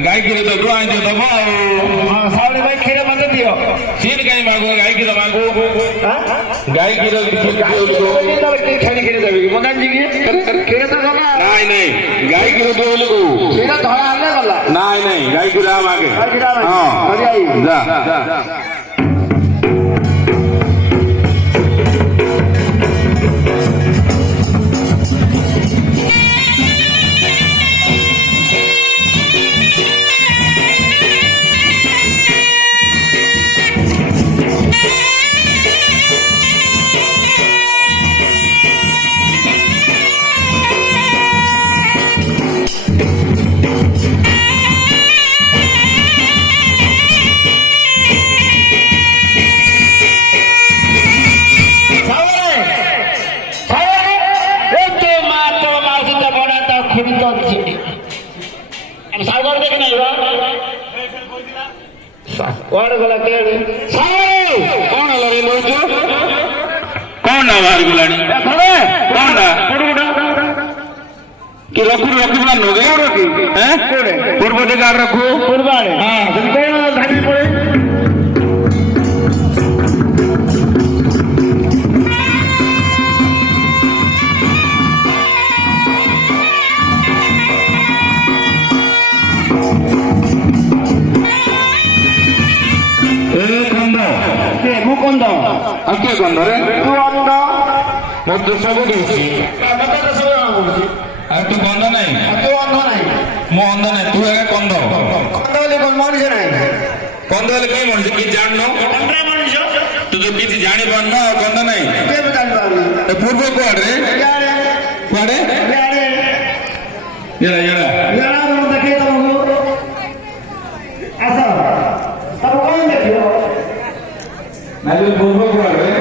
गाय की तो गाय जो दबो सावले भाई खीरा मत दियो सीन कहीं मांगो गाय की तो मांगो गाय की तो खड़ी खीरे देबी मदन जी की खीरे तो जमा नहीं नहीं गाय की तो बोले को खीरा धड़ा आने वाला नहीं नहीं गाय की राम आगे हां जा पूर्व दिगार रखू पूर्व मुकुंद अके गंधरे तू अंध मत सब देसी तू गंध नहीं तू अंध नहीं मो अंध नहीं तू है कंध कंध वाले कौन मनुष्य नहीं कंध वाले कई मनुष्य की जाननो कंधे मनुष्य तू तो किसी जाने पाना कंध नहीं के बता पानी तो पूर्व कोड़े कोड़े येड़ा हम देखे तुमको ऐसा सब कौन देखियो नहीं पूर्व कोड़े नहीं